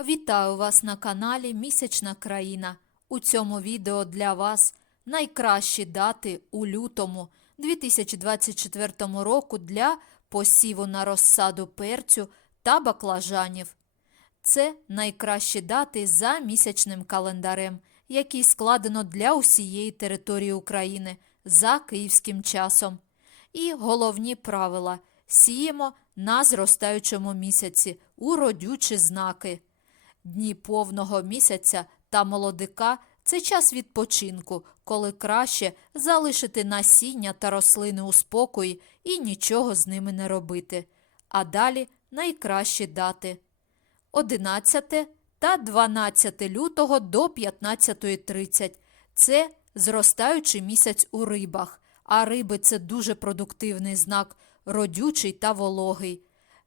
Вітаю вас на каналі Місячна країна. У цьому відео для вас найкращі дати у лютому 2024 року для посіву на розсаду перцю та баклажанів. Це найкращі дати за місячним календарем, який складено для усієї території України за київським часом. І головні правила сіємо на зростаючому місяці у родючі знаки. Дні повного місяця та молодика це час відпочинку, коли краще залишити насіння та рослини у спокої і нічого з ними не робити. А далі найкращі дати 11 та 12 лютого до 15.30. Це зростаючий місяць у рибах, а риби це дуже продуктивний знак, родючий та вологий.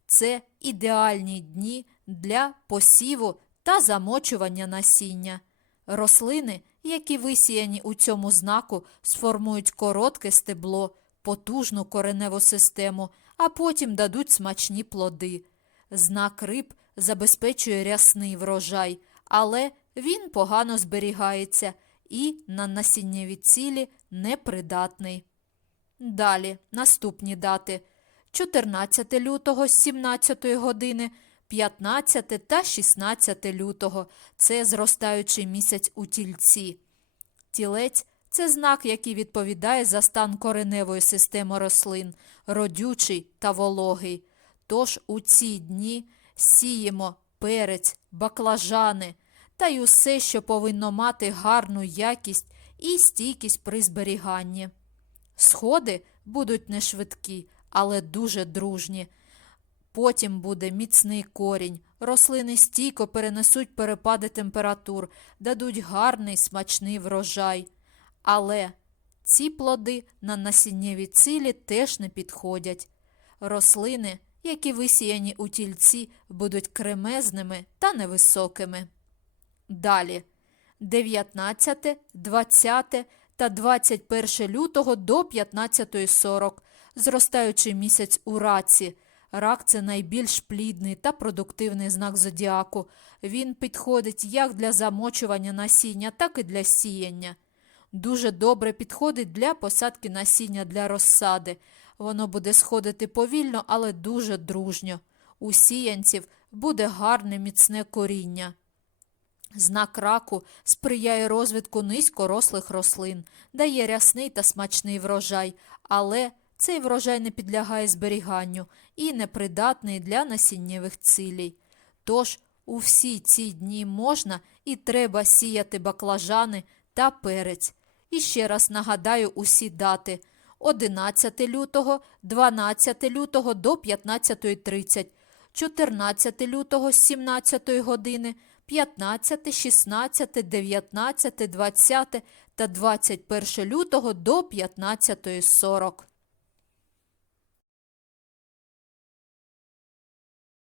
Це ідеальні дні для посіву та замочування насіння. Рослини, які висіяні у цьому знаку, сформують коротке стебло, потужну кореневу систему, а потім дадуть смачні плоди. Знак риб забезпечує рясний врожай, але він погано зберігається і на насіннєві цілі непридатний. Далі наступні дати 14 лютого з 17 години, 15 та 16 лютого це зростаючий місяць у тільці. Тілець це знак, який відповідає за стан кореневої системи рослин, родючий та вологий. Тож у ці дні сіємо перець, баклажани та й усе, що повинно мати гарну якість і стійкість при зберіганні. Сходи будуть не швидкі, але дуже дружні. Потім буде міцний корінь, рослини стійко перенесуть перепади температур, дадуть гарний смачний врожай. Але ці плоди на насіннєві цілі теж не підходять. Рослини, які висіяні у тільці, будуть кремезними та невисокими. Далі 19, 20 та 21 лютого до 15.40 зростаючий місяць у раці. Рак це найбільш плідний та продуктивний знак зодіаку. Він підходить як для замочування насіння, так і для сіяння. Дуже добре підходить для посадки насіння для розсади. Воно буде сходити повільно, але дуже дружньо. У сіянців буде гарне міцне коріння. Знак раку сприяє розвитку низькорослих рослин, дає рясний та смачний врожай, але цей врожай не підлягає зберіганню і непридатний для насіннєвих цілей. Тож у всі ці дні можна і треба сіяти баклажани та перець. І ще раз нагадаю усі дати 11 лютого, 12 лютого до 15.30, 14 лютого з 17 години, 15, 16, 19, 20 та 21 лютого до 15.40.